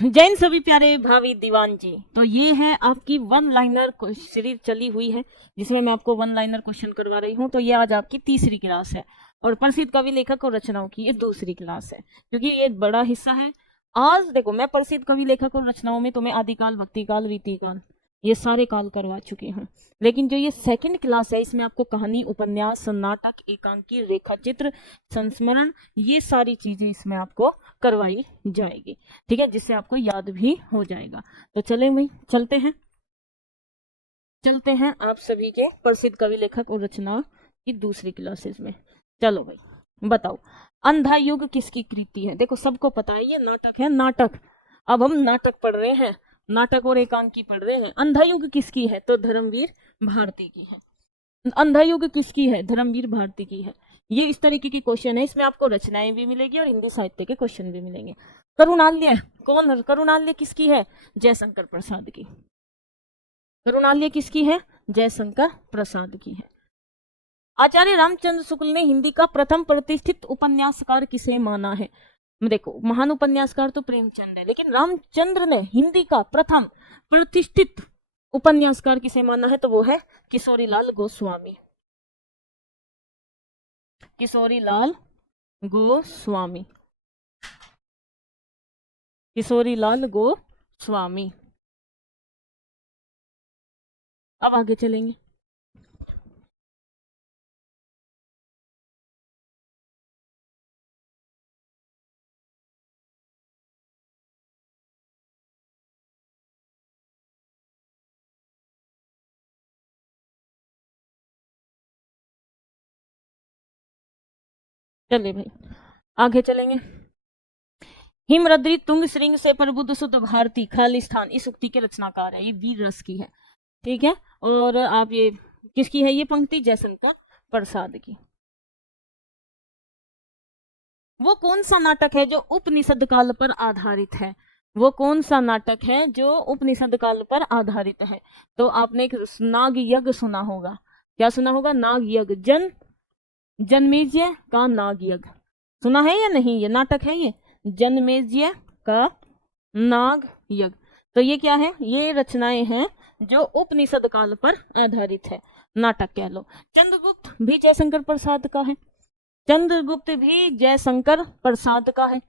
जैन सभी प्यारे भावी दीवान जी, तो ये है आपकी वन लाइनर सीरीज चली हुई है जिसमें मैं आपको वन लाइनर क्वेश्चन करवा रही हूँ। तो ये आज आपकी तीसरी क्लास है और प्रसिद्ध कवि लेखक और रचनाओं की ये दूसरी क्लास है, क्योंकि ये बड़ा हिस्सा है। आज देखो, मैं प्रसिद्ध कवि लेखक और रचनाओं में तुम्हें आदिकाल, भक्तिकाल, रीतिकाल ये सारे काल करवा चुकी हूँ, लेकिन जो ये सेकंड क्लास है इसमें आपको कहानी, उपन्यास, नाटक, एकांकी, रेखा चित्र, संस्मरण, ये सारी चीजें इसमें आपको करवाई जाएगी, ठीक है, जिससे आपको याद भी हो जाएगा। तो चले भाई, चलते हैं आप सभी के प्रसिद्ध कवि लेखक और रचना की दूसरी क्लासेस में। चलो भाई बताओ, अंधा युग किसकी कृति है? देखो सबको पता है ये नाटक है, नाटक। अब हम नाटक पढ़ रहे हैं, नाटक और एकांकी पढ़ रहे हैं। अंधा युग किसकी है? तो धर्मवीर भारती की है। अंधा युग किसकी है? धर्मवीर भारती की है। ये इस तरीके की क्वेश्चन है, इसमें आपको रचनाएं भी मिलेगी और हिंदी साहित्य के क्वेश्चन भी मिलेंगे। करुणालय कौन? करुणालय किसकी है? जयशंकर प्रसाद की। करुणालय किसकी है? जयशंकर प्रसाद की है। आचार्य रामचंद्र शुक्ल ने हिंदी का प्रथम प्रतिष्ठित उपन्यासकार किसे माना है? देखो, महान उपन्यासकार तो प्रेमचंद है, लेकिन रामचंद्र ने हिंदी का प्रथम प्रतिष्ठित उपन्यासकार किसे माना है? तो वो है किशोरीलाल गोस्वामी। किशोरीलाल गोस्वामी, किशोरीलाल गोस्वामी। अब आगे चलेंगे। चलिए भाई आगे चलेंगे। हिमरद्री तुंग श्रृंग से प्रबुद्ध शुद्ध भारती खालिस्तान, इस उक्ति के रचनाकार है, ये वीर रस की है, ठीक है। और आप ये किसकी है? ये पंक्ति जयशंकर प्रसाद की। वो कौन सा नाटक है जो उपनिषद काल पर आधारित है? वो कौन सा नाटक है जो उपनिषद काल पर आधारित है? तो आपने एक नाग यज्ञ सुना होगा। क्या सुना होगा? नाग यज्ञ। जन्मेजय का नाग यज्ञ सुना है या नहीं? ये नाटक है, ये जन्मेजय का नाग यज्ञ। तो ये क्या है? ये रचनाएं हैं जो उपनिषद काल पर आधारित है, नाटक कह लो। चंद्रगुप्त भी जयशंकर प्रसाद का है। चंद्रगुप्त भी जयशंकर प्रसाद का है।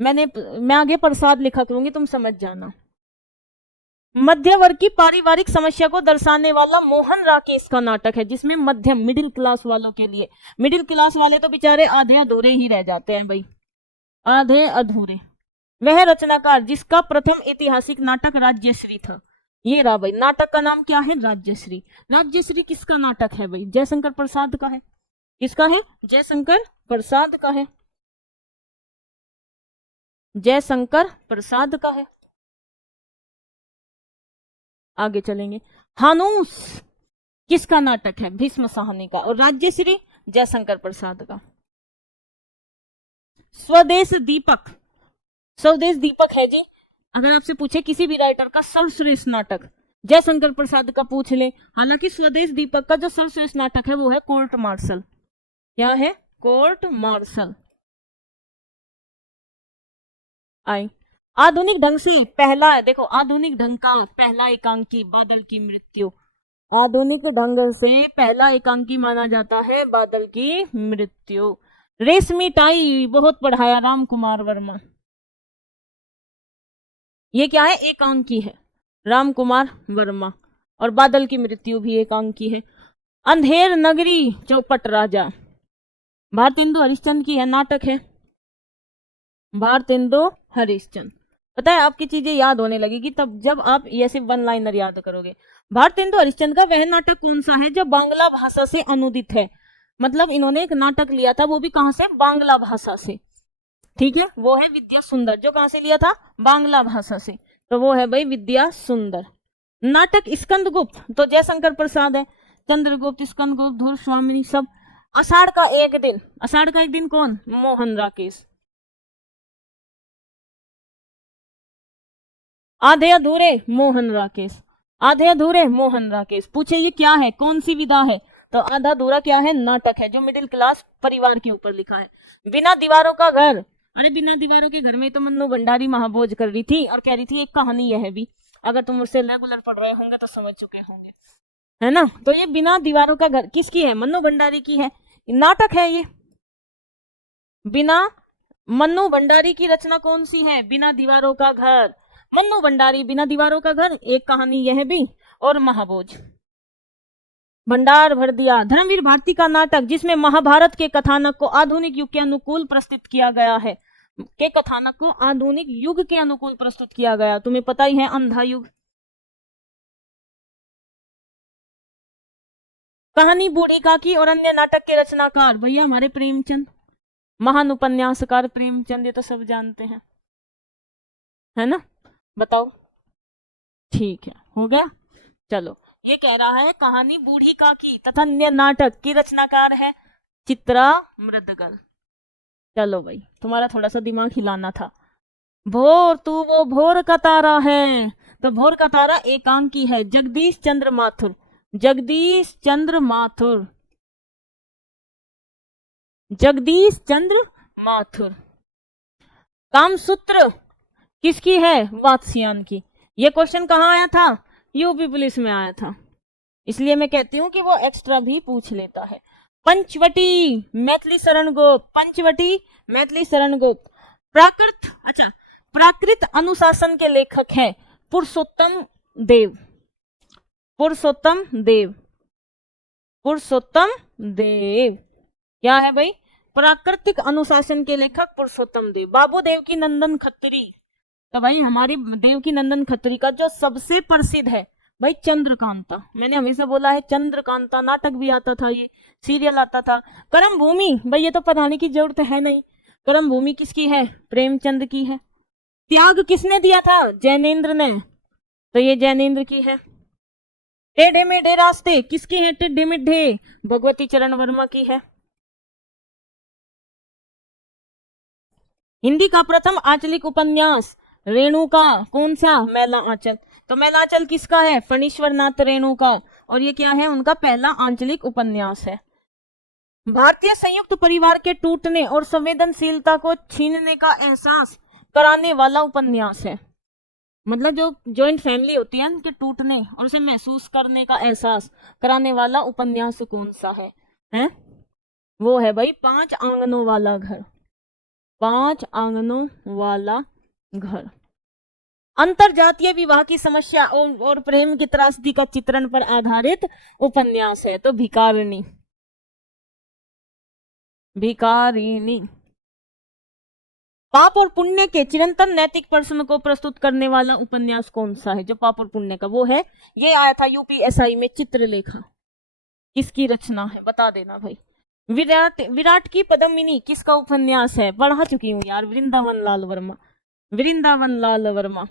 मैं आगे प्रसाद लिखा करूंगी, तुम समझ जाना। मध्यवर्ग की पारिवारिक समस्या को दर्शाने वाला मोहन राकेश का नाटक है, जिसमें मध्यम मिडिल क्लास वालों के लिए, मिडिल क्लास वाले तो बेचारे आधे अधूरे ही रह जाते हैं भाई, आधे अधूरे। वह रचनाकार जिसका प्रथम ऐतिहासिक नाटक राज्यश्री था। ये रहा भाई, नाटक का नाम क्या है? राज्यश्री। राज्यश्री किसका नाटक है भाई? जयशंकर प्रसाद का है। किसका है? जयशंकर प्रसाद का है। जयशंकर प्रसाद का है। आगे चलेंगे। हानूस किसका नाटक है? भीष्म साहनी का। और राज्यश्री जयशंकर प्रसाद का। स्वदेश दीपक, स्वदेश दीपक है जी। अगर आपसे पूछे किसी भी राइटर का सर्वश्रेष्ठ नाटक, जयशंकर प्रसाद का पूछ ले। हालांकि स्वदेश दीपक का जो सर्वश्रेष्ठ नाटक है वो है कोर्ट मार्शल। क्या है? Court martial. आई आधुनिक ढंग से पहला है, देखो आधुनिक ढंग का पहला एकांकी बादल की मृत्यु। आधुनिक ढंग से पहला एकांकी माना जाता है बादल की मृत्यु। रेशमी टाई बहुत पढ़ाया राम कुमार वर्मा। ये क्या है? एकांकी है, राम कुमार वर्मा। और बादल की मृत्यु भी एकांकी है। अंधेर नगरी चौपट राजा भारतेंदु हरिश्चंद्र की है, नाटक है भारतेंदु हरिश्चंद्र। पता है आपकी चीजें याद होने लगेगी तब जब आप ये सिर्फ वन लाइनर याद करोगे। भारतेंदु हरिश्चंद्र का वह नाटक कौन सा है जो बांग्ला भाषा से अनुदित है? मतलब इन्होंने एक नाटक लिया था, वो भी कहां से? बांग्ला भाषा से, ठीक है। वो है विद्या सुंदर, जो कहां से लिया था? बांग्ला भाषा से। तो वो है भाई विद्या सुंदर। नाटक स्कंदगुप्त तो जयशंकर प्रसाद है। चंद्रगुप्त, स्कंदगुप्त, धूर स्वामिनी सब। आषाढ़ का एक दिन, आषाढ़ का एक दिन कौन? मोहन राकेश। आधे अधूरे मोहन राकेश, आधे अधूरे मोहन राकेश। पूछे ये क्या है? कौन सी विधा है? तो आधा अधूरा क्या है? नाटक है, जो मिडिल क्लास परिवार के ऊपर लिखा है। बिना दीवारों का घर अरे बिना दीवारों के घर में तो मन्नू भंडारी महाभोज कर रही थी और कह रही थी एक कहानी यह भी, अगर तुम मुझसे रेगुलर पढ़ रहे होंगे तो समझ चुके होंगे, है ना। तो ये बिना दीवारों का घर किसकी है? मन्नू भंडारी की है। नाटक है ये। बिना मन्नू भंडारी की रचना कौन सी है? बिना दीवारों का घर, मन्नू भंडारी, बिना दीवारों का घर, एक कहानी यह भी, और महाभोज। भंडार भर दिया, धर्मवीर भारती का नाटक जिसमें महाभारत के कथानक को आधुनिक युग के अनुकूल प्रस्तुत किया गया है, के कथानक को आधुनिक युग के अनुकूल प्रस्तुत किया गया। तुम्हें पता ही है अंधा युग। कहानी बूढ़ी काकी और अन्य नाटक के रचनाकार भैया हमारे प्रेमचंद, महान उपन्यासकार प्रेमचंद, ये तो सब जानते हैं, है ना। बताओ, ठीक है, हो गया। चलो, ये कह रहा है कहानी बूढ़ी काकी तथा अन्य नाटक की रचनाकार है चित्रा मृदगल। चलो भाई, तुम्हारा थोड़ा सा दिमाग हिलाना था। भोर, तू वो भोर का तारा है, तो भोर का तारा एकांकी है, जगदीश चंद्र माथुर, जगदीश चंद्र माथुर, जगदीश चंद्र माथुर। कामसूत्र किसकी है? वात्स्यायन की। ये क्वेश्चन कहाँ आया था? यूपी पुलिस में आया था, इसलिए मैं कहती हूँ कि वो एक्स्ट्रा भी पूछ लेता है। पंचवटी मैथिली शरण गुप्त, पंचवटी मैथिली शरण गुप्त। प्राकृत अनुशासन के लेखक हैं पुरुषोत्तम देव, पुरुषोत्तम देव, पुरुषोत्तम देव। क्या है भाई? प्राकृतिक अनुशासन के लेखक पुरुषोत्तम देव। बाबू देवकी नंदन खत्री, तो भाई हमारे देवकी नंदन खत्री का जो सबसे प्रसिद्ध है भाई चंद्रकांता, मैंने हमेशा बोला है चंद्रकांता, नाटक भी आता था, ये सीरियल आता था। कर्म भूमि, भाई ये तो पढ़ाने की जरूरत है नहीं, कर्म भूमि किसकी है? प्रेमचंद की है। त्याग किसने दिया था? जैनेन्द्र ने, तो ये जैनेन्द्र की है। टेढ़े मेढ़े रास्ते किसके हैं? टेढ़े मेढ़े भगवती चरण वर्मा की है। हिंदी का प्रथम आंचलिक उपन्यास रेणुका, कौन सा? मैला आंचल, तो मैला आंचल किसका है? फणीश्वर नाथ रेणुका, और ये क्या है? उनका पहला आंचलिक उपन्यास है। भारतीय संयुक्त परिवार के टूटने और संवेदनशीलता को छीनने का एहसास कराने वाला उपन्यास है। मतलब जो जॉइंट फैमिली होती है उनके टूटने और उसे महसूस करने का एहसास कराने वाला उपन्यास कौन सा है? वो है भाई 5 आंगनों वाला घर, 5 आंगनों वाला घर। अंतरजातीय विवाह की समस्या और प्रेम की त्रासदी का चित्रण पर आधारित उपन्यास है, तो भिकारिणी, भिकारिणी। पाप और पुण्य के चिरंतन नैतिक प्रश्न को प्रस्तुत करने वाला उपन्यास कौन सा है? जो पाप और पुण्य का, वो है, ये आया था यूपीएसआई में, चित्रलेखा, किसकी रचना है? बता देना भाई। विराट की पद्मिनी किसका उपन्यास है? पढ़ा चुकी हूँ यार, वृंदावन लाल वर्मा, वृंदावन लाल वर्मा,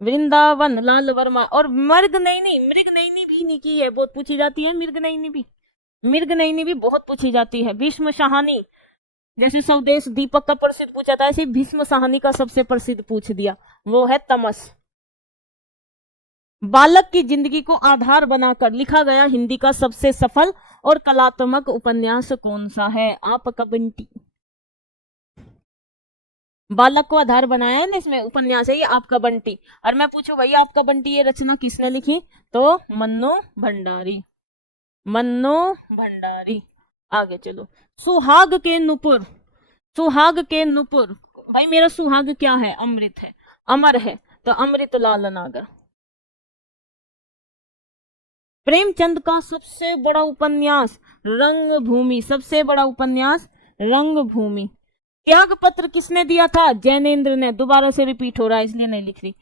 वृंदावन लाल वर्मा। और मृगनयनी, मृगनयनी भी नहीं की है, बहुत पूछी जाती है मृगनयनी भी, मृगनयनी भी बहुत पूछी जाती है। भीष्म शाहनी, जैसे स्वदेश दीपक का प्रसिद्ध पूछा था, ऐसे भीष्म शाहनी का सबसे प्रसिद्ध पूछ दिया, वो है तमस। बालक की जिंदगी को आधार बनाकर लिखा गया हिंदी का सबसे सफल और कलात्मक उपन्यास कौन सा है? आपका बंटी, बालक को आधार बनाया है ना इसमें, उपन्यास है ये आपका बंटी। और मैं पूछूं भाई आपका बंटी ये रचना किसने लिखी? तो मन्नू भंडारी, मन्नू भंडारी। आगे चलो, सुहाग के नुपुर, सुहाग के नुपुर, भाई मेरा सुहाग क्या है? अमृत है, अमर है, तो अमृत लाल नागर। प्रेमचंद का सबसे बड़ा उपन्यास रंगभूमि, सबसे बड़ा उपन्यास रंगभूमि। त्याग पत्र किसने दिया था? जैनेन्द्र ने, दोबारा से रिपीट हो रहा है इसलिए नहीं लिख रही।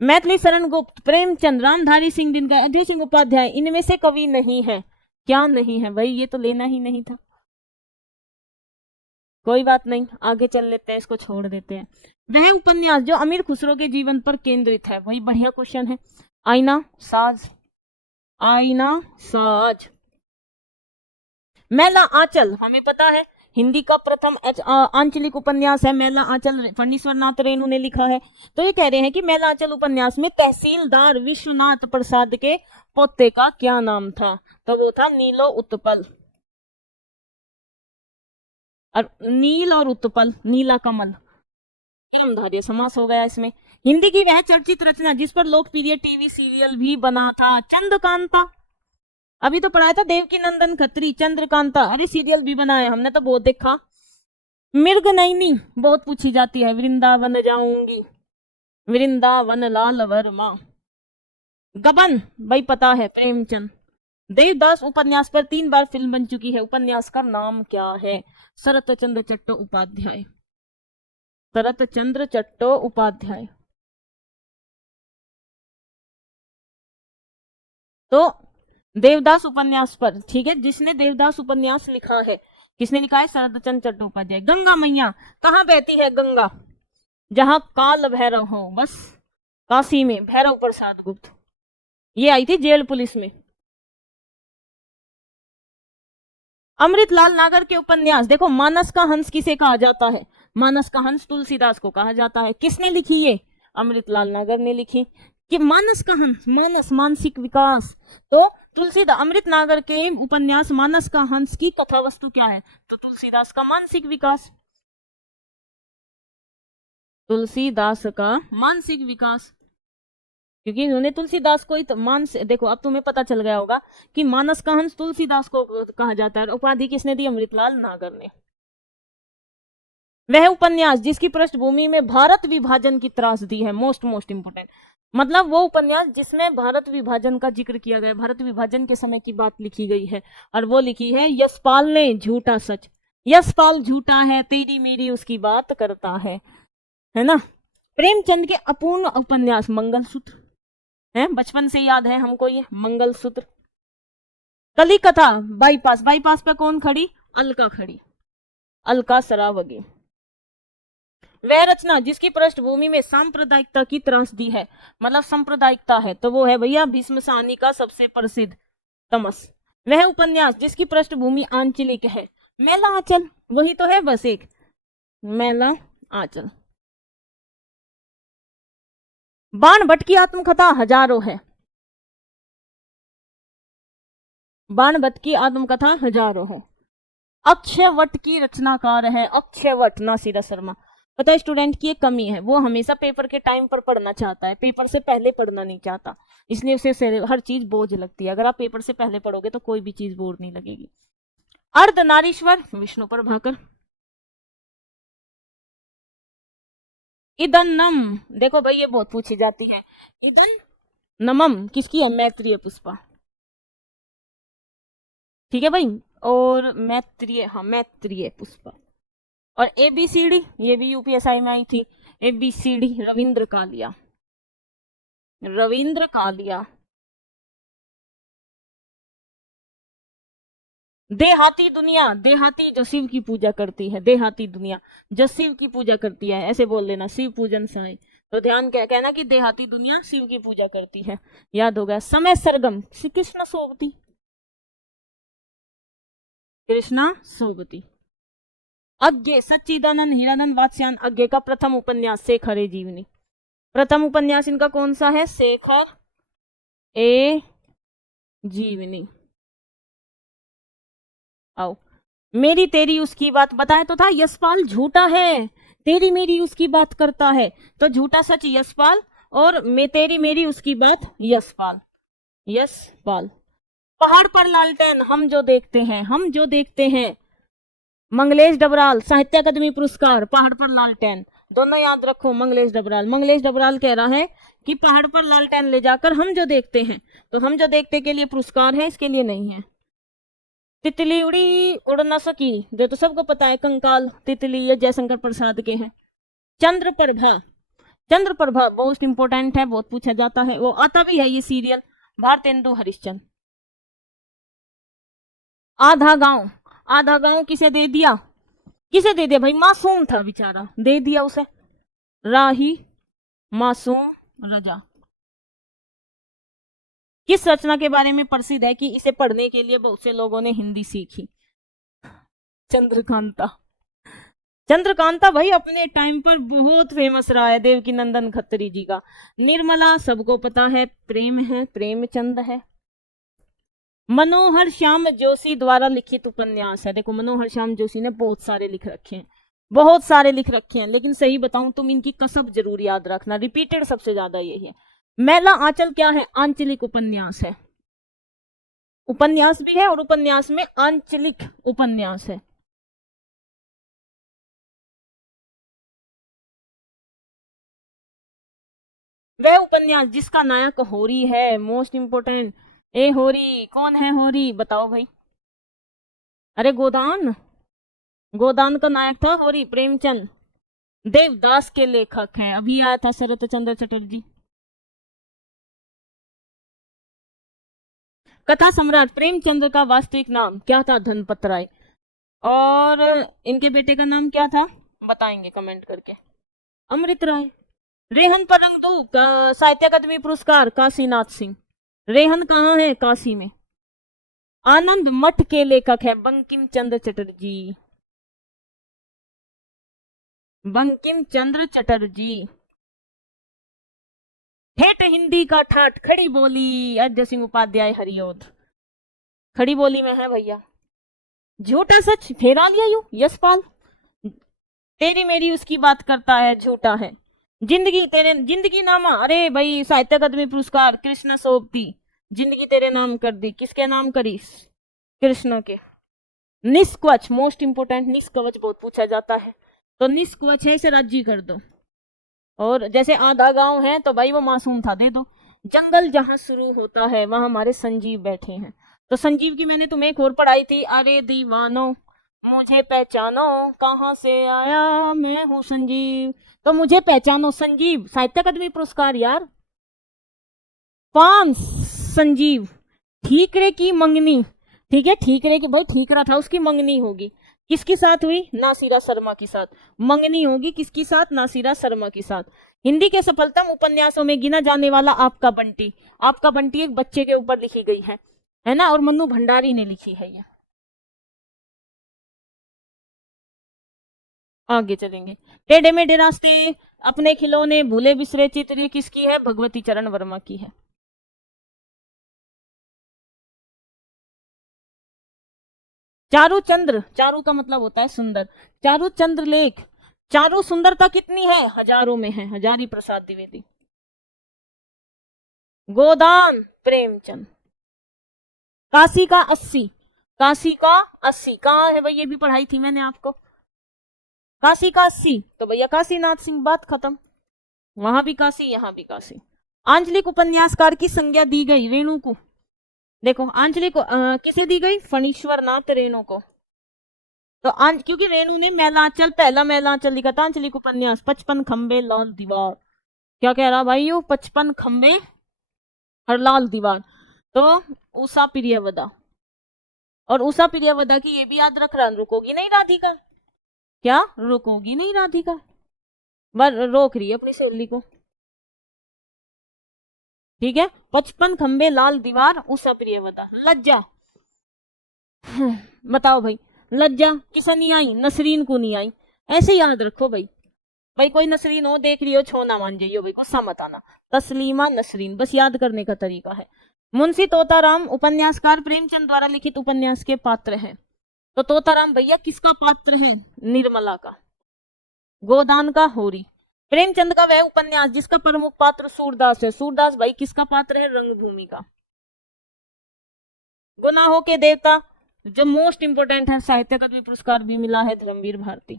मैथिली शरण गुप्त, प्रेमचंद, रामधारी सिंह दिनकर, अजय सिंह उपाध्याय, इनमें से कवि नहीं है। क्या नहीं है भाई? ये तो लेना ही नहीं था। कोई बात नहीं, आगे चल लेते हैं, इसको छोड़ देते हैं। वह उपन्यास जो अमीर खुसरो के जीवन पर केंद्रित है, वही बढ़िया क्वेश्चन है। आईना साज, आईना साज। मैला आंचल हमें पता है हिंदी का प्रथम आंचलिक उपन्यास है मैला आंचल, फणीश्वर नाथ रेणु ने लिखा है। तो ये कह रहे हैं कि मैला आंचल उपन्यास में तहसीलदार विश्वनाथ प्रसाद के पोते का क्या नाम था? तो वो था नीलो उत्पल। और नील और उत्पल, नीला कमल, नामधार्य समास हो गया इसमें। हिंदी की वह चर्चित रचना जिस पर लोकप्रिय टीवी सीरियल भी बना था, चंद्रकांता। अभी तो पढ़ाया था देवकी नंदन खत्री, चंद्रकांता, अरे सीरियल भी बनाए, हमने तो बहुत देखा। मृगनयनी बहुत पूछी जाती है, वृंदावन जाऊंगी, वृंदावन लाल वर्मा। गबन भाई पता है, प्रेमचंद। देवदास उपन्यास पर 3 बार फिल्म बन चुकी है, उपन्यास का नाम क्या है? शरत चंद्र चट्टोपाध्याय, शरत चंद्र चट्टोपाध्याय। तो देवदास उपन्यास पर, ठीक है, जिसने देवदास उपन्यास लिखा है, किसने लिखा है? शरत चंद्र चट्टोपाध्याय। गंगा मैया कहाँ बहती है? गंगा जहां काल भैरव हो, बस काशी में भैरव प्रसाद गुप्त, ये आई थी जेल पुलिस में। अमृतलाल नागर के उपन्यास देखो, मानस का हंस किसे कहा जाता है? मानस का हंस तुलसीदास को कहा जाता है। किसने लिखी ये? अमृतलाल नागर ने लिखी। कि मानस का हंस, मानस मानसिक विकास, तो तुलसीदास, अमृत नागर के उपन्यास मानस का हंस की कथा वस्तु क्या है? तो तुलसीदास का मानसिक विकास, तुलसीदास का मानसिक विकास, क्योंकि उन्होंने तुलसीदास को ही तो देखो अब तुम्हें पता चल गया होगा कि मानस का हंस तुलसीदास को कहा जाता है। उपाधि किसने दी? अमृतलाल नागर ने। वह उपन्यास जिसकी पृष्ठभूमि में भारत विभाजन की त्रासदी है, मोस्ट इंपोर्टेंट, मतलब वो उपन्यास जिसमें भारत विभाजन का जिक्र किया गया, भारत विभाजन के समय की बात लिखी गई है, और वो लिखी है यशपाल ने, झूठा सच। यशपाल झूठा है, तेरी मेरी उसकी बात करता है ना। प्रेमचंद के अपूर्ण उपन्यास मंगलसूत्र है, बचपन से याद है हमको ये मंगलसूत्र। कली कथा, बाईपास, बाईपास पे कौन खड़ी? अलका खड़ी, अलका सरावगी। वह रचना जिसकी पृष्ठभूमि में सांप्रदायिकता की त्रासदी है, मतलब सांप्रदायिकता है, तो वो है भैया भीष्म साहनी का सबसे प्रसिद्ध तमस। वह उपन्यास जिसकी पृष्ठभूमि आंचलिक है, मेला आंचल, वही तो है बस एक, मेला आंचल। बाण भट्ट की आत्मकथा हजारों है, बाण भट्ट की आत्मकथा हजारों है। अक्षय वट की रचनाकार है, अक्षय वट, नासिरा शर्मा। पता है स्टूडेंट की एक कमी है, वो हमेशा पेपर के टाइम पर पढ़ना चाहता है, पेपर से पहले पढ़ना नहीं चाहता, इसलिए उसे हर चीज बोझ लगती है। अगर आप पेपर से पहले पढ़ोगे तो कोई भी चीज बोर नहीं लगेगी। अर्धनारीश्वर, विष्णु प्रभाकर। इदन्नम, देखो भाई ये बहुत पूछी जाती है, इदन नमम किसकी है? मैत्रेय पुष्पा, ठीक है भाई, और मैत्रेय, हाँ मैत्रेय पुष्पा। और ABCD, ये भी यूपीएसआई में आई थी, ABCD रविंद्र कालिया, रविंद्र कालिया। देहाती दुनिया, देहाती जो शिव की पूजा करती है, देहाती दुनिया जो शिव की पूजा करती है, ऐसे बोल लेना, शिव पूजन साई, तो ध्यान क्या कहना कि देहाती दुनिया शिव की पूजा करती है, याद होगा। समय सरगम, श्री कृष्ण सोबती, कृष्णा सोबती। अज्ञे, सच्चिदानंद हीरानंद वात्स्यायन अज्ञे का प्रथम उपन्यास शेखर ए जीवनी, प्रथम उपन्यास इनका कौन सा है? शेखर ए जीवनी। आओ, मेरी तेरी उसकी बात, बताए तो था यशपाल झूठा है, तेरी मेरी उसकी बात करता है, तो झूठा सच यशपाल, और तेरी मेरी उसकी बात यशपाल, यशपाल। पहाड़ पर लालटेन, हम जो देखते हैं, हम जो देखते हैं, मंगलेश डबराल, साहित्य अकादमी पुरस्कार, पहाड़ पर लालटेन, दोनों याद रखो। मंगलेश डबराल, मंगलेश डबराल कह रहा है कि पहाड़ पर लालटेन ले जाकर हम जो देखते हैं, तो हम जो देखते के लिए पुरस्कार है, इसके लिए नहीं है। तितली उड़ी उड़ न सकी, जो तो सबको पता है, कंकाल तितली ये जयशंकर प्रसाद के हैं। चंद्रप्रभा, चंद्रप्रभा मोस्ट इंपोर्टेंट है, बहुत पूछा जाता है, वो आता भी है ये सीरियल, भारतेंदु हरिश्चंद्र। आधा गांव, आधा गांव किसे दे दिया? किसे दे दिया भाई? मासूम था बेचारा, दे दिया उसे, राही मासूम रजा। किस रचना के बारे में प्रसिद्ध है कि इसे पढ़ने के लिए बहुत से लोगों ने हिंदी सीखी? चंद्रकांता, चंद्रकांता भाई अपने टाइम पर बहुत फेमस रहा है, देवकी नंदन खत्री जी का। निर्मला सबको पता है, प्रेम है, प्रेमचंद है। मनोहर श्याम जोशी द्वारा लिखित उपन्यास है। देखो मनोहर श्याम जोशी ने बहुत सारे लिख रखे हैं, बहुत सारे लिख रखे हैं, लेकिन सही बताऊं तुम इनकी कसब जरूर याद रखना, रिपीटेड सबसे ज्यादा यही है। मैला आंचल क्या है? आंचलिक उपन्यास है, उपन्यास भी है और उपन्यास में आंचलिक उपन्यास है। वह उपन्यास जिसका नायक होरी है, मोस्ट इंपोर्टेंट। ए होरी कौन है? होरी बताओ भाई। अरे गोदान, गोदान का नायक था होरी, प्रेमचंद। देवदास के लेखक हैं, अभी आया था शरत चंद्र चटर्जी। कथा सम्राट प्रेमचंद्र का वास्तविक नाम क्या था? धनपत राय। और इनके बेटे का नाम क्या था? बताएंगे कमेंट करके। अमृत राय। रेहन पर रंग दू साहित्य अकादमी पुरस्कार काशीनाथ सिंह। रेहन कहाँ है? काशी में। आनंद मठ के लेखक है बंकिम चंद्र चटर्जी, बंकिम चंद्र चटर्जी। ठेठ हिंदी का ठाठ खड़ी बोली अजय सिंह उपाध्याय हरिओद। खड़ी बोली में है भैया। झूठा सच फेरा लिया यू यशपाल। तेरी मेरी उसकी बात करता है, झूठा है। जिंदगी तेरे जिंदगी नामा, अरे भाई साहित्य अकादमी पुरस्कार कृष्ण सोबती। जिंदगी तेरे नाम कर दी, किसके नाम करी? कृष्ण के। निष्कवच मोस्ट इंपोर्टेंट, निष्कवच बहुत पूछा जाता है, तो निष्कवच है, इसे राज्य कर दो। और जैसे आधा गांव है तो भाई वो मासूम था, दे दो। जंगल जहां शुरू होता है वहां हमारे संजीव बैठे हैं, तो संजीव की मैंने तुम्हें एक और पढ़ाई थी, अरे दीवानो मुझे पहचानो कहां से आया मैं हूं संजीव। तो मुझे पहचानो संजीव, साहित्य अकादमी पुरस्कार यार। 5 संजीव। ठीकरे की मंगनी, ठीक है, ठीकरे की, भाई ठीकरा था, उसकी मंगनी होगी किसके साथ हुई? नासिरा शर्मा के साथ। मंगनी होगी किसके साथ? नासिरा शर्मा के साथ। हिंदी के सफलतम उपन्यासों में गिना जाने वाला आपका बंटी। आपका बंटी एक बच्चे के ऊपर लिखी गई है ना, और मन्नू भंडारी ने लिखी है ये। आगे चलेंगे। टेढ़े मेढ़े रास्ते, अपने खिलौने, भूले बिसरे चित्र, ये किसकी है? भगवती चरण वर्मा की है। चारु चंद्र, चारु का मतलब होता है सुंदर। चारु चंद्र लेख। चारु सुंदरता कितनी है? हजारों में है, हजारी प्रसाद द्विवेदी। गोदान प्रेमचंद। काशी का 80, काशी का 80 कहाँ है भाई? ये भी पढ़ाई थी मैंने आपको। काशी का 80 तो भैया काशीनाथ सिंह, बात खत्म। वहां भी काशी, यहाँ भी काशी। आंचलिक उपन्यासकार की संज्ञा दी गई रेणु को। देखो आंचलिक किसे दी गई? फणीश्वर नाथ रेणु को। तो क्योंकि रेणु ने मैलांचल, पहला मैलांचल लिखा था, आंचलिक उपन्यास। 55 खंबे लाल दीवार। क्या कह रहा भाई? 55 खंबे हर लाल दीवार। तो उषा प्रियवदा, और उषा प्रियवदा की ये भी याद रख रहा, रुकोगी नहीं राधिका। क्या रुकोगी नहीं राधिका? रोक रही है अपनी सहेली को, ठीक है। 55 खंबे लाल दीवार, उषा प्रियवदा। लज्जा, बताओ भाई, लज्जा किसे नहीं आई? नसरीन को नहीं आई। ऐसे याद रखो भाई, भाई कोई नसरीन हो देख रही हो, छो ना मान जाइयो भाई, गुस्सा मत आना। तस्लीमा नसरीन, बस याद करने का तरीका है। मुंशी तोताराम उपन्यासकार प्रेमचंद द्वारा लिखित उपन्यास के पात्र हैं। तो तोताराम भैया किसका पात्र है? निर्मला का। गोदान का होरी। प्रेमचंद का वह उपन्यास जिसका प्रमुख पात्र सूरदास है। सूरदास भाई किसका पात्र है? रंगभूमि का। गुनाहों के देवता जो मोस्ट इंपोर्टेंट है, साहित्य अकादमी पुरस्कार भी मिला है, धर्मवीर भारती।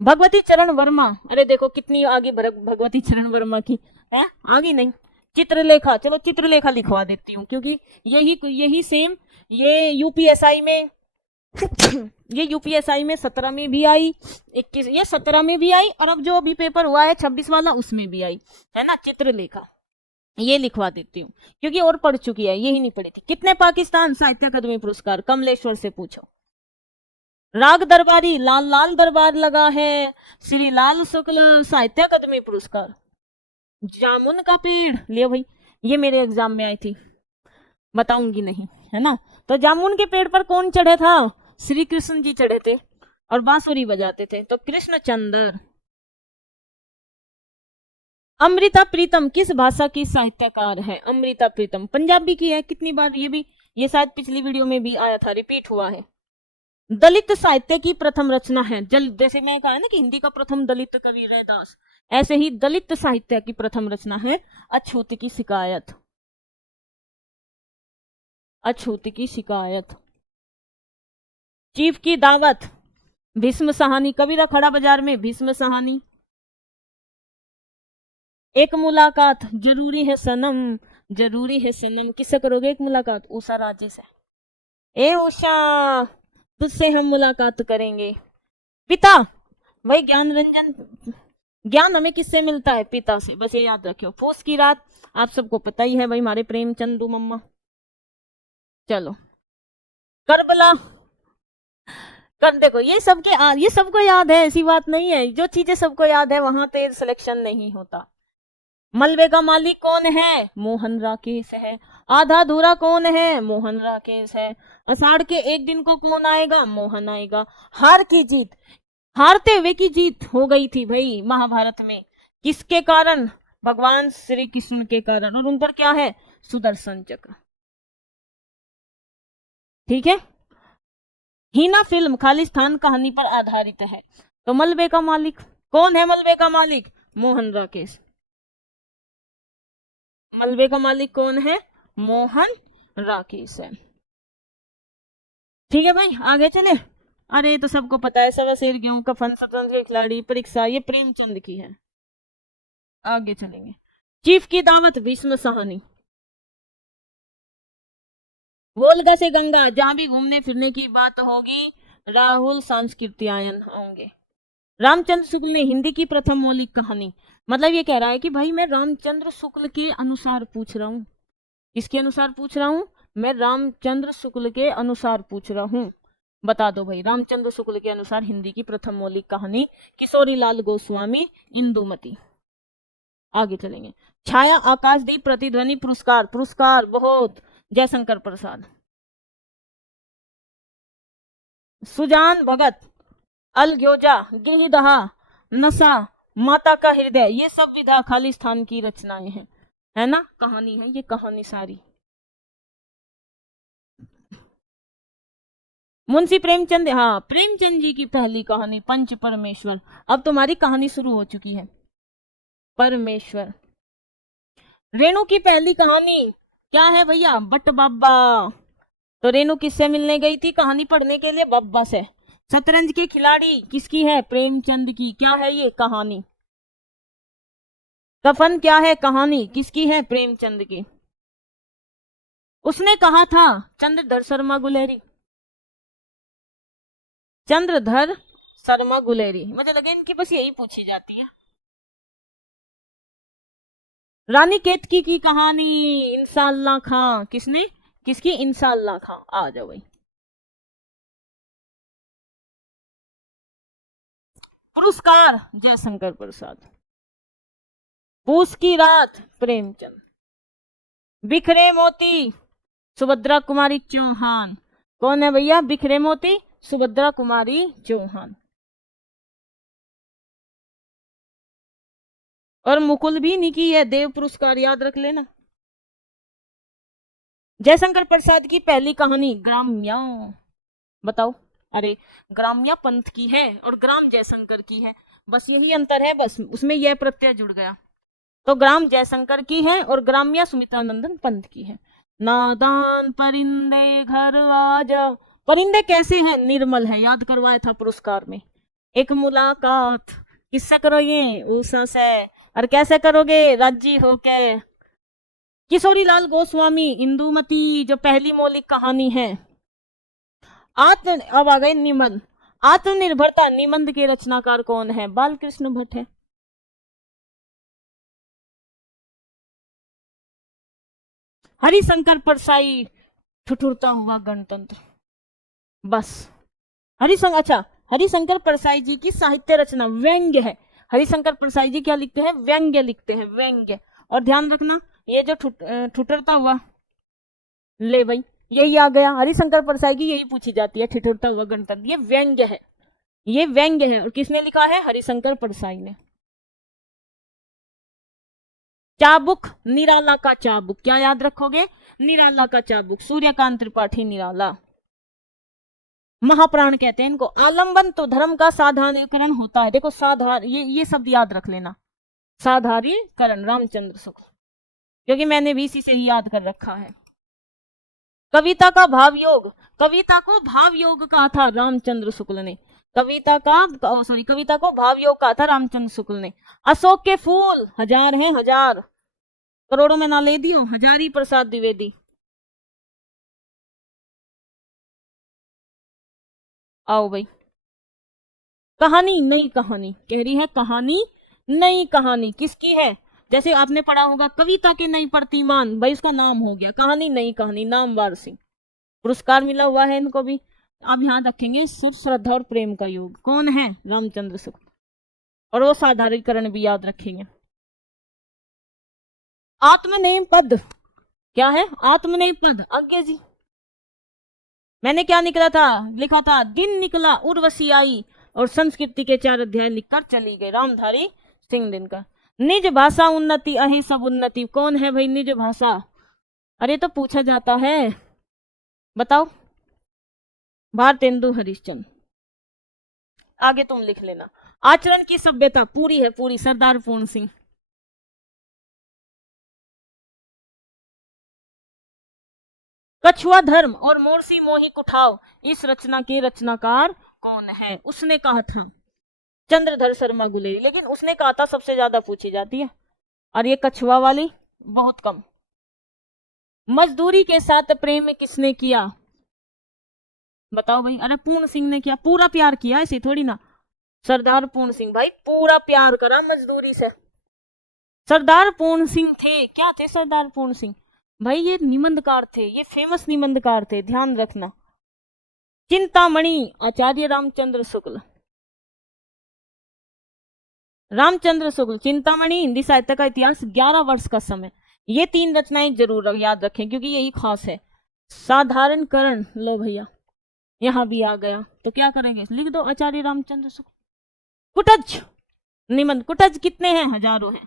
भगवती चरण वर्मा, अरे देखो कितनी आगे भगवती चरण वर्मा की है, आगे नहीं। चित्रलेखा, चलो चित्रलेखा लिखवा देती हूँ, क्योंकि यही सेम ये यूपीएसआई में ये यूपीएसआई में 17 में भी आई, 21 ये 17 में भी आई, और अब जो अभी पेपर हुआ है 26 वाला उसमें भी आई, है ना। चित्रलेखा ये लिखवा देती हूँ, क्योंकि और पढ़ चुकी है, यही नहीं पढ़ी थी। कितने पाकिस्तान साहित्य अकादमी पुरस्कार? कमलेश्वर से पूछो। राग दरबारी, लाल लाल दरबार लगा है, श्री लाल शुक्ल साहित्य अकादमी पुरस्कार। जामुन का पेड़, ले भाई, ये मेरे एग्जाम में आई थी, बताऊंगी नहीं, है ना। तो जामुन के पेड़ पर कौन चढ़े था? श्री कृष्ण जी चढ़े थे और बांसुरी बजाते थे, तो कृष्णचंद्र। अमृता प्रीतम किस भाषा की साहित्यकार है? अमृता प्रीतम पंजाबी की है। कितनी बार ये शायद पिछली वीडियो में भी आया था, रिपीट हुआ है। दलित साहित्य की प्रथम रचना है, जैसे मैं कहा ना कि हिंदी का प्रथम दलित कवि रैदास, ऐसे ही दलित साहित्य की प्रथम रचना है अछूत की शिकायत। अछूत की शिकायत। चीफ की दावत, भीष्म सहानी, कबीरा खड़ा बाजार में भीष्म सहानी। एक मुलाकात, जरूरी है सनम, जरूरी है सनम, किससे करोगे एक मुलाकात? उषा राजे से। ए उषा तुझसे हम मुलाकात करेंगे। पिता, वही ज्ञान रंजन, ज्ञान हमें किससे मिलता है? पिता से, बस ये याद रखियो। फूस की रात आप सबको पता ही है भाई, हमारे प्रेमचंदू मम्मा। चलो करबला कर, देखो ये सबको याद है, ऐसी बात नहीं है। जो चीजें सबको याद है वहां पे सिलेक्शन नहीं होता। मलबे का मालिक कौन है? मोहन राकेश है। आधा अधूरा कौन है? मोहन राकेश है। आषाढ़ के एक दिन को कौन आएगा? मोहन आएगा। हार की जीत, हारते हुए की जीत हो गई थी भाई महाभारत में, किसके कारण? भगवान श्री कृष्ण के कारण। और उन पर क्या है? सुदर्शन चक्र। ठीक है। हीना फिल्म खालिस्तान कहानी पर आधारित है। तो मलबे का मालिक कौन है? मलबे का मालिक मोहन राकेश। मलबे का मालिक कौन है? मोहन राकेश है। ठीक है भाई, आगे चले। अरे तो सबको पता है, सवा शेर गेहूं का फन, शतरंज के खिलाड़ी, परीक्षा, ये प्रेमचंद की है। आगे चलेंगे। चीफ की दावत, भीष्म सहानी। वोल्गा से गंगा, जहां भी घूमने फिरने की बात होगी राहुल सांस्कृत्यायन होंगे। रामचंद्र शुक्ल ने हिंदी की प्रथम मौलिक कहानी, मतलब ये कह रहा है कि भाई मैं रामचंद्र शुक्ल के अनुसार पूछ रहा हूँ। किसके अनुसार पूछ रहा हूँ? मैं रामचंद्र शुक्ल के अनुसार पूछ रहा हूँ। बता दो भाई, रामचंद्र शुक्ल के अनुसार हिंदी की प्रथम मौलिक कहानी किशोरीलाल गोस्वामी, इंदुमती। आगे चलेंगे। छाया आकाशदीप प्रतिध्वनि पुरस्कार, पुरस्कार बहुत, जयशंकर प्रसाद। सुजान भगत, अलग्योजा, गिरहिदहा, नशा, माता का हृदय, ये सब विधा खालिस्तान की रचनाएं हैं, है ना, कहानी है ये, कहानी सारी। मुंशी प्रेमचंद, हाँ प्रेमचंद जी की पहली कहानी पंच परमेश्वर। अब तुम्हारी कहानी शुरू हो चुकी है। परमेश्वर। रेणु की पहली कहानी क्या है भैया? बट बाबा। तो रेणु किससे मिलने गई थी कहानी पढ़ने के लिए? बब्बा से। शतरंज के खिलाड़ी किसकी है? प्रेमचंद की। क्या है ये? कहानी। कफन क्या है? कहानी। किसकी है? प्रेमचंद की। उसने कहा था, चंद्रधर शर्मा गुलेरी, चंद्रधर शर्मा गुलेरी, मुझे लगे इनकी बस यही पूछी जाती है। रानी केतकी की कहानी, इंशाअल्लाह खां, किसने? किसकी? इंशाअल्लाह खां। आ जाओ भाई। पुरस्कार, जयशंकर प्रसाद। पूस की रात, प्रेमचंद। बिखरे मोती, सुभद्रा कुमारी चौहान। कौन है भैया बिखरे मोती? सुभद्रा कुमारी चौहान। और मुकुल भी निकी है, देव पुरस्कार, याद रख लेना। जयशंकर प्रसाद की पहली कहानी ग्राम्या, बताओ। अरे ग्राम्या पंथ की है और ग्राम जयशंकर की है, बस यही अंतर है, बस उसमें यह प्रत्यय जुड़ गया। तो ग्राम जयशंकर की है और ग्राम्या सुमित्रानंदन पंत की है। नादान परिंदे घर आजा, परिंदे कैसे हैं? निर्मल है, याद करवाया था पुरस्कार में। एक मुलाकात किससे करोगे? उषा से। और कैसे करोगे? राजी होके। किशोरीलाल गोस्वामी, इंदुमती, जो पहली मौलिक कहानी है। अब आ गए निबंध। आत्मनिर्भरता निबंध के रचनाकार कौन है? बालकृष्ण भट्ट है। हरिशंकर परसाई, ठुठुरता हुआ गणतंत्र, बस। अच्छा, हरिशंकर परसाई जी की साहित्य रचना व्यंग्य है। हरिशंकर परसाई जी क्या लिखते हैं? व्यंग्य लिखते हैं, व्यंग्य। और ध्यान रखना, ये जो ठुठुरता हुआ, ले भाई यही आ गया, हरिशंकर परसाई की यही पूछी जाती है, ठिठुरता हुआ गणतंत्र, ये व्यंग्य है, ये व्यंग्य है। और किसने लिखा है? हरिशंकर परसाई ने। चाबुक, निराला का चाबुक, क्या याद रखोगे? निराला का चाबुक, सूर्यकांत त्रिपाठी निराला। महाप्राण कहते हैं इनको। आलंबन तो धर्म का साधारणीकरण होता है। देखो साधार, ये शब्द याद रख लेना, साधारणीकरण, रामचंद्र शुक्ल, क्योंकि मैंने भी इसी से ही याद कर रखा है। कविता का भाव योग, कविता को भाव योग कहा था रामचंद्र शुक्ल ने। कविता को भाव योग कहा था रामचंद्र शुक्ल ने। अशोक के फूल हजार हैं, हजार, करोड़ों में ना ले दियो, हजारी प्रसाद द्विवेदी। आओ भाई, कहानी नई कहानी कह रही है, कहानी नई कहानी किसकी है? जैसे आपने पढ़ा होगा कविता के नई प्रतिमान, भाई उसका नाम हो गया कहानी नई कहानी, नामवर सिंह, पुरस्कार मिला हुआ है इनको भी। आप ध्यान रखेंगे, सिर्फ श्रद्धा और प्रेम का योग कौन है? रामचंद्र शुक्ल। और वो साधारणीकरण भी याद रखेंगे। आत्मनेम पद क्या है? आत्मनेम पद, आज्ञा जी। मैंने क्या लिखा था, दिन निकला उर्वशी आई, और संस्कृति के 4 अध्याय लिखकर चली गई, रामधारी सिंह दिनकर। निज भाषा उन्नति अहि सब उन्नति, कौन है भाई निज भाषा? अरे तो पूछा जाता है, बताओ। भारतेंदु हरिश्चंद्र। आगे तुम लिख लेना। आचरण की सभ्यता पूरी है पूरी, सरदार पूर्ण सिंह। कछुआ धर्म और मोरसी मोही कुठाव, इस रचना के रचनाकार कौन है? उसने कहा था चंद्रधर शर्मा गुलेरी, लेकिन उसने कहा था सबसे ज्यादा पूछी जाती है, और ये कछुआ वाली बहुत कम। मजदूरी के साथ प्रेम किसने किया? बताओ भाई। अरे पूर्ण सिंह ने किया, पूरा प्यार किया, ऐसे थोड़ी ना। सरदार पूर्ण सिंह भाई पूरा प्यार करा मजदूरी से। सरदार पूर्ण सिंह थे, क्या थे सरदार पूर्ण सिंह? भाई ये निबंधकार थे, ये फेमस निबंधकार थे, ध्यान रखना। चिंतामणि आचार्य रामचंद्र शुक्ल। रामचंद्र शुक्ल, चिंतामणि, हिंदी साहित्य का इतिहास, 11 वर्ष का समय। ये 3 रचनाएं जरूर याद रखें, क्योंकि यही खास है। साधारणकरण, लो भैया यहां भी आ गया, तो क्या करेंगे? लिख दो आचार्य रामचंद्र शुक्ल। कुटज निबंध, कुटज कितने हैं? हजारों हैं।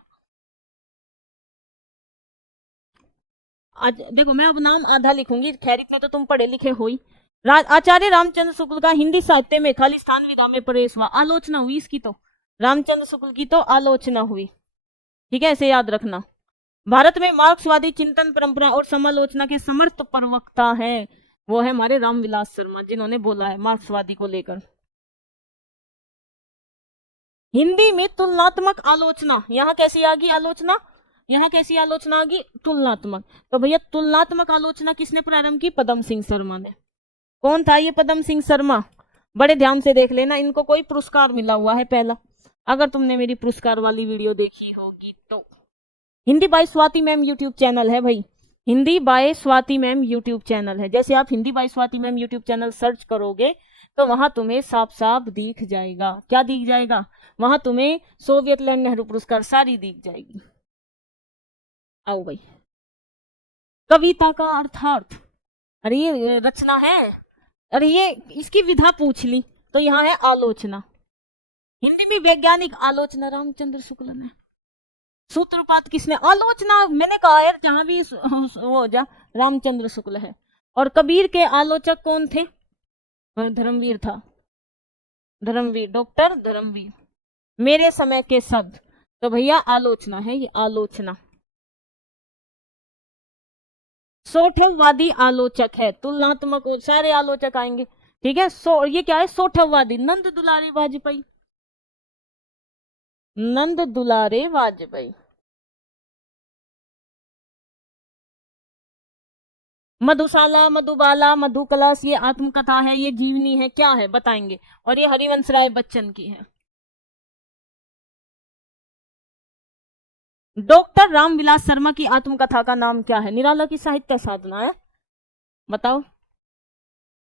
आज देखो मैं अब नाम आधा लिखूंगी, खैर इतने तो तुम पढ़े लिखे हो ही। आचार्य रामचंद्र शुक्ल का हिंदी साहित्य में खाली स्थान विधा में प्रवेश हुआ, आलोचना हुई इसकी, तो रामचंद्र शुक्ल की तो आलोचना हुई, ठीक है, ऐसे याद रखना। भारत में मार्क्सवादी चिंतन परंपरा और समालोचना के समर्थ प्रवक्ता है, वो है हमारे रामविलास शर्मा, जिन्होंने बोला है मार्क्सवादी को लेकर। हिंदी में तुलनात्मक आलोचना, यहाँ कैसी आ गई आलोचना? यहाँ कैसी आलोचना आ गई? तुलनात्मक। तो भैया तुलनात्मक आलोचना किसने प्रारंभ की? पदम सिंह शर्मा ने। कौन था ये पदम सिंह शर्मा? बड़े ध्यान से देख लेना, इनको कोई पुरस्कार मिला हुआ है पहला, अगर तुमने मेरी पुरस्कार वाली वीडियो देखी होगी तो। Hindi by Swati ma'am YouTube channel है भाई, Hindi by Swati ma'am YouTube channel है। जैसे आप Hindi by Swati ma'am YouTube channel search करोगे तो वहां तुम्हें साफ साफ दिख जाएगा। क्या दिख जाएगा? वहां तुम्हें सोवियत लैंड नेहरू पुरस्कार सारी दिख जाएगी। आओ भाई, कविता का अर्थार्थ, अरे ये रचना है, अरे ये इसकी विधा पूछ ली तो यहाँ है आलोचना। हिंदी में वैज्ञानिक आलोचना रामचंद्र शुक्ल ने। सूत्रपात किसने? आलोचना मैंने कहा यार, जहां भी वो जा रामचंद्र शुक्ल है। और कबीर के आलोचक कौन थे? धर्मवीर था, धर्मवीर, डॉक्टर धर्मवीर। मेरे समय के शब्द, तो भैया आलोचना है ये, आलोचना। सोठववादी आलोचक है, तुलनात्मक सारे आलोचक आएंगे, ठीक है। ये क्या है? सोठववादी, नंद दुलारे वाजपेयी, नंद दुलारे वाजपेयी। मधुशाला, मधुबाला, मधुकलश, ये आत्मकथा है, ये जीवनी है, क्या है बताएंगे। और ये हरिवंश राय बच्चन की है। डॉक्टर रामविलास शर्मा की आत्मकथा का नाम क्या है? निराला की साहित्य साधना है, बताओ।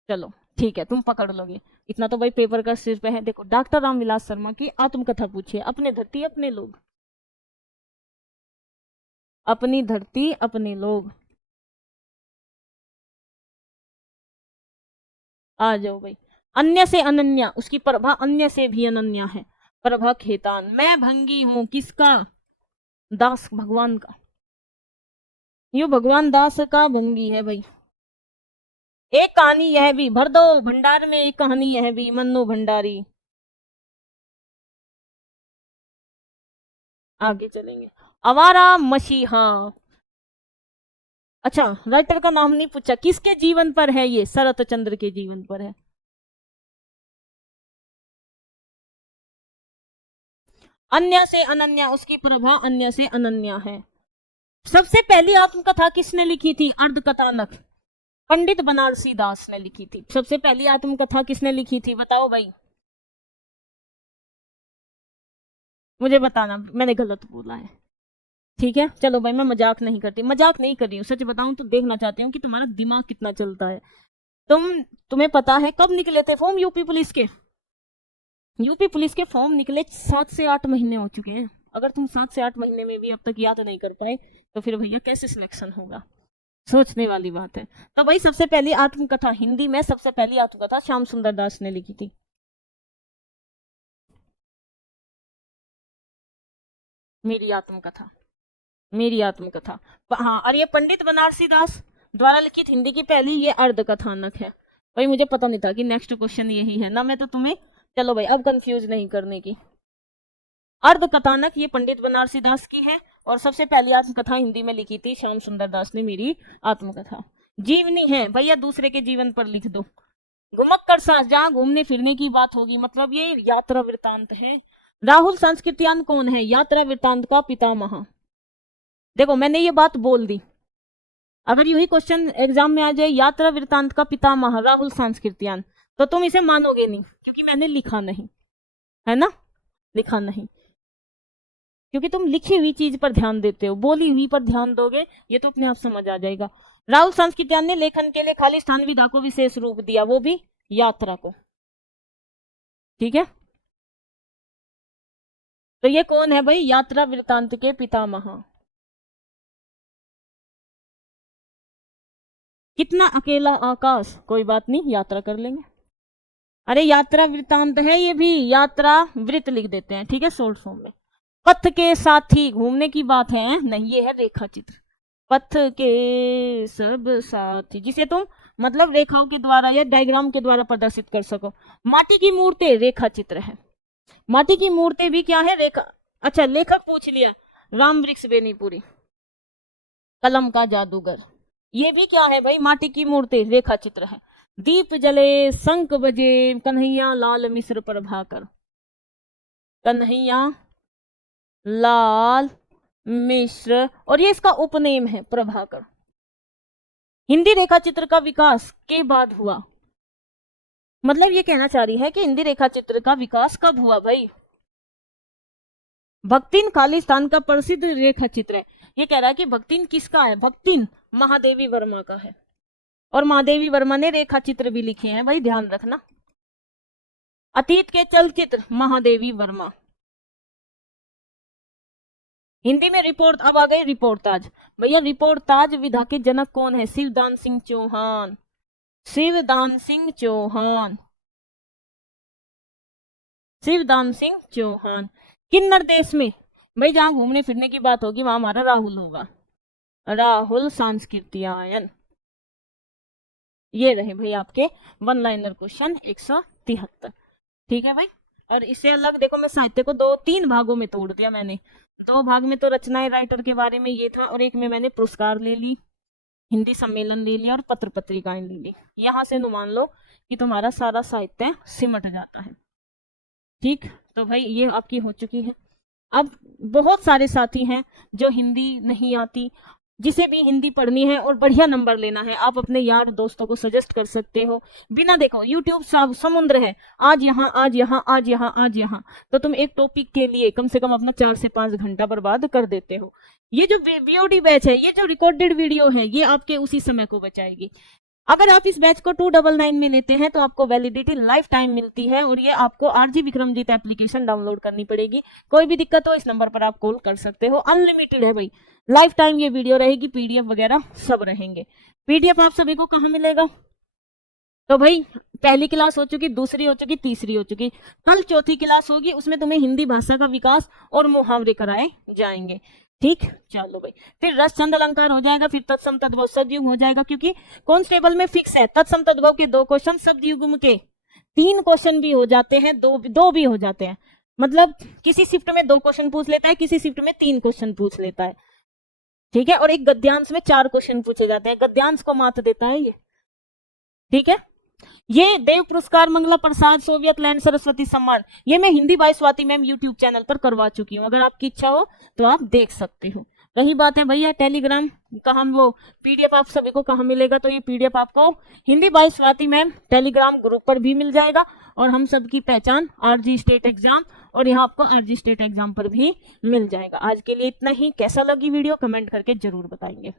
चलो ठीक है, तुम पकड़ लोगे इतना तो भाई, पेपर का सिर पे है। देखो डॉक्टर रामविलास शर्मा की आत्मकथा पूछिए, अपने धरती अपने लोग, अपनी धरती अपने लोग। आ जाओ भाई। अन्य से अनन्या, उसकी प्रभा अन्य से भी अनन्या है। प्रभा खेतान, मैं भंगी हूं किसका? दास भगवान का, यो भगवान दास का भंगी है भाई। एक कहानी यह भी भर दो भंडार में, एक कहानी यह भी मन्नू भंडारी। आगे चलेंगे। आवारा मसीहा। अच्छा, राइटर का नाम नहीं पूछा, किसके जीवन पर है ये? शरत चंद्र के जीवन पर है। अन्य से अनन्या, उसकी प्रभा अन्य से अनन्या है। सबसे पहली आत्मकथा किसने लिखी थी? अर्धकथानक पंडित बनारसी दास ने लिखी थी। सबसे पहली आत्मकथा किसने लिखी थी बताओ भाई, मुझे बताना, मैंने गलत बोला है। ठीक है चलो भाई, मैं मजाक नहीं करती, मजाक नहीं कर रही हूँ, सच बताऊं तो देखना चाहती हूँ कि तुम्हारा दिमाग कितना चलता है। तुम्हें पता है कब निकले थे फॉर्म यूपी पुलिस के? यूपी पुलिस के फॉर्म निकले 7 से 8 महीने हो चुके हैं। अगर तुम 7 से 8 महीने में भी अब तक याद नहीं कर पाए तो फिर भैया कैसे सिलेक्शन होगा? सोचने वाली बात है। तो भाई सबसे पहली आत्मकथा, हिंदी में सबसे पहली आत्मकथा श्याम सुंदर दास ने लिखी थी। मेरी आत्मकथा, मेरी आत्मकथा। हाँ, और ये पंडित बनारसी दास द्वारा लिखित हिंदी की पहली ये अर्धकथानक है। भाई मुझे पता नहीं था कि नेक्स्ट क्वेश्चन यही है ना, मैं तो तुम्हें, चलो भाई अब कंफ्यूज नहीं करने की। अर्धकथानक ये पंडित बनारसी दास की है और सबसे पहली आत्मकथा हिंदी में लिखी थी श्याम सुंदर दास ने, मेरी आत्मकथा। जीवनी है भैया, दूसरे के जीवन पर लिख दो। घुमक्कड़ सास, जहां घूमने फिरने की बात होगी, मतलब ये यात्रा वृतांत है। राहुल संस्कृत्यान कौन है? यात्रा वृतांत का पितामह। देखो मैंने ये बात बोल दी, अगर यही क्वेश्चन एग्जाम में आ जाए, यात्रा वृतांत का पितामह राहुल सांस्कृत्यान, तो तुम इसे मानोगे नहीं क्योंकि मैंने लिखा नहीं है ना, लिखा नहीं, क्योंकि तुम लिखी हुई चीज पर ध्यान देते हो, बोली हुई पर ध्यान दोगे ये तो अपने आप समझ आ जाएगा। राहुल सांस्कृत्यान ने लेखन के लिए खाली स्थान विधा को विशेष रूप दिया, वो भी यात्रा को। ठीक है, तो ये कौन है भाई? यात्रा वृतांत के पितामह। कितना अकेला आकाश, कोई बात नहीं, यात्रा कर लेंगे। अरे यात्रा वृतांत है ये भी, यात्रा वृत्त लिख देते हैं, ठीक है, शॉर्ट फॉर्म में। पथ के साथी, घूमने की बात है नहीं, ये है रेखा चित्र। पथ के सब साथी, जिसे तुम मतलब रेखाओं के द्वारा या डायग्राम के द्वारा प्रदर्शित कर सको। माटी की मूर्ति रेखा चित्र है। माटी की मूर्ति भी क्या है? रेखा। अच्छा लेखक पूछ लिया, राम वृक्ष बेनीपुरी, कलम का जादूगर, ये भी क्या है भाई? माटी की मूर्ति रेखा चित्र है। दीप जले शंख बजे, कन्हैया लाल मिश्र प्रभाकर, कन्हैया लाल मिश्र, और ये इसका उपनेम है प्रभाकर। हिंदी रेखा चित्र का विकास के बाद हुआ, मतलब ये कहना चाह रही है कि हिंदी रेखा चित्र का विकास कब हुआ भाई? भक्तिन खालिस्तान का प्रसिद्ध रेखा चित्र है। ये कह रहा है कि भक्तिन किसका है? भक्तिन महादेवी वर्मा का है, और महादेवी वर्मा ने रेखा चित्र भी लिखे हैं भाई, ध्यान रखना। अतीत के चलचित्र महादेवी वर्मा। हिंदी में रिपोर्ट, अब आ गई रिपोर्टाज। भैया रिपोर्टाज विधा के जनक कौन है? शिवदान सिंह चौहान, शिवदान सिंह चौहान, शिवदान सिंह चौहान। किन्नर देश में भाई जहां घूमने फिरने की बात होगी वहां हमारा राहुल होगा, राहुल सांस्कृत्यायन। ये रहे भाई आपके वन लाइनर क्वेश्चन 173। ठीक है भाई, और इससे अलग देखो मैं साहित्य को 2-3 भागों में तोड़ दिया मैंने। 2 भाग में तो रचनाएं राइटर के बारे में ये था, और एक में मैंने पुरस्कार ले ली, हिंदी सम्मेलन ले लिया और पत्र पत्रिकाएं ले ली। यहां से मान लो कि तुम्हारा सारा साहित्य सिमट जाता है। ठीक, तो भाई ये आपकी हो चुकी है। अब बहुत सारे साथी हैं जो हिंदी नहीं आती, जिसे भी हिंदी पढ़नी है और बढ़िया नंबर लेना है, आप अपने यार दोस्तों को सजेस्ट कर सकते हो। बिना देखो यूट्यूब समुद्र है, आज यहाँ आज यहाँ आज यहाँ आज यहाँ, तो तुम एक टॉपिक के लिए कम से कम अपना 4 से 5 घंटा बर्बाद कर देते हो। ये जो वीओडी बैच है, ये जो रिकॉर्डेड वीडियो है, ये आपके उसी समय को बचाएगी। अगर आप इस बैच को 299 में लेते हैं तो आपको वैलिडिटी लाइफ टाइम मिलती है, और ये आपको आरजी विक्रमजीत एप्लीकेशन डाउनलोड करनी पड़ेगी। कोई भी दिक्कत हो इस नंबर पर आप कॉल कर सकते हो, अनलिमिटेड है भाई, लाइफ टाइम ये वीडियो रहेगी, पीडीएफ वगैरह सब रहेंगे। पीडीएफ आप सभी को कहाँ मिलेगा? तो भाई पहली क्लास हो चुकी, दूसरी हो चुकी, तीसरी हो चुकी, कल चौथी क्लास होगी, उसमें तुम्हें हिंदी भाषा का विकास और मुहावरे कराए जाएंगे। ठीक, चलो भाई। फिर रस छंद अलंकार हो जाएगा, फिर तत्सम तद्भव सदयुग हो जाएगा, क्योंकि कांस्टेबल में फिक्स है तत्सम तद्भव के 2 क्वेश्चन, सदयुग्म के 3 क्वेश्चन भी हो जाते हैं, दो भी हो जाते हैं। मतलब किसी शिफ्ट में 2 क्वेश्चन पूछ लेता है, किसी शिफ्ट में 3 क्वेश्चन पूछ लेता है, ठीक है। और एक गद्यांश में 4 क्वेश्चन पूछे जाते हैं, गद्यांश को मात देता है ये, ठीक है। ये देव पुरस्कार, मंगला प्रसाद, सोवियत लैंड, सरस्वती सम्मान, ये मैं Hindi by Swati ma'am YouTube channel पर करवा चुकी हूँ। अगर आपकी इच्छा हो तो आप देख सकते हो। रही बात है भैया टेलीग्राम का, हम वो पीडीएफ आप सभी को कहाँ मिलेगा, तो ये पीडीएफ आपको Hindi by Swati ma'am Telegram group पर भी मिल जाएगा। और हम सबकी पहचान आरजी स्टेट एग्जाम, और यहाँ आपको आरजी स्टेट एग्जाम पर भी मिल जाएगा। आज के लिए इतना ही। कैसा लगी वीडियो कमेंट करके जरूर बताएंगे।